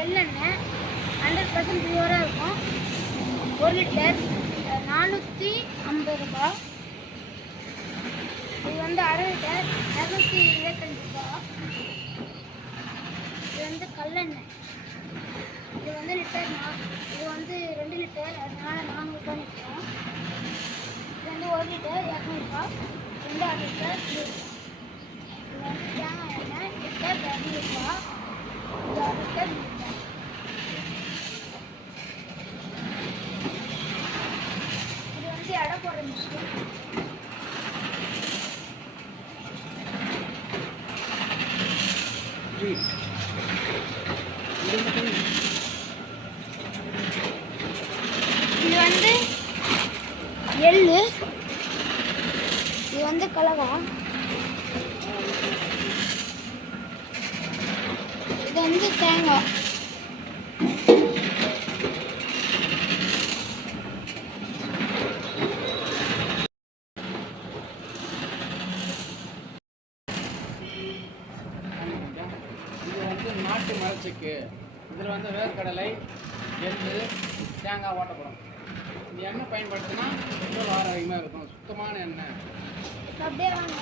எள்ளெண்ணெய் 100% பியூராக இருக்கும். 1 லிட்டர் 450 ரூபாய். இது வந்து அரை லிட்டர் 225 ரூபாய். இது வந்து கல்லெண்ணெய். இது வந்து இது வந்து 2 லிட்டர், அதனால 400 ரூபாய் நிற்கும். இது வந்து 1 லிட்டர் 200 ரூபாய். 2 அரை லிட்டர் 100 ரூபாய். இது வந்து தேங்காய் எண்ணெய் லிட்டர் 200 ரூபாய். இது அரை லிட்டர் 100 ரூபாய். இது வந்து எடை போடுற மிஷின். இது வந்து எள்ளு. இது வந்து கலவா. இது வந்து தேங்காய். இது வந்து நாட்டு மரச்சிக்கு. இதில் வந்து வேர்க்கடலை, எள்ளு, தேங்காய் ஓட்டப்படும். இந்த எண்ணெய் பயன்படுத்தினா ரொம்ப ஆரோக்கியமாக இருக்கும். சுத்தமான எண்ணெய். அப்படியே வாங்க.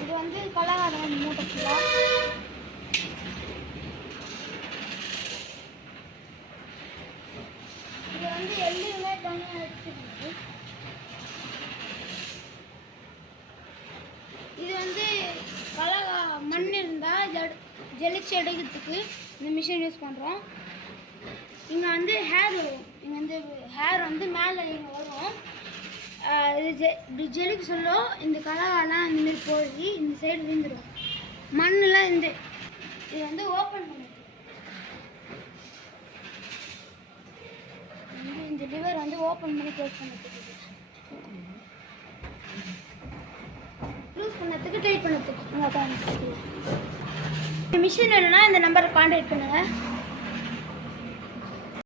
இது வந்து கலகாரம் மூட்டை ஃபுல்லாக. இது வந்து எள்ளுமே தனியாக வச்சுருக்கு. இது வந்து மண் இருந்தால் ஜலிச்சு எடுக்கிறதுக்கு இந்த மிஷின் யூஸ் பண்ணுறோம். இங்கே வந்து ஹேர் வரும். இங்கே வந்து ஹேர் வந்து மேலே இங்கே வரும். இது இப்படி ஜெலிக்க சொல்ல இந்த கலகாலாம் இந்தமாரி போய் இந்த சைடு விழுந்துடும். மண்ணெலாம் இது வந்து ஓப்பன் பண்ணுது. இந்த லிவர் வந்து ஓப்பன் பண்ணி க்ளோஸ் பண்ணுறதுக்கு, க்ளோஸ் பண்ணதுக்கு, டைட் பண்ணதுக்கு. இந்த மிஷின் வேணும்னா இந்த நம்பரை கான்டாக்ட் பண்ணுங்கள்.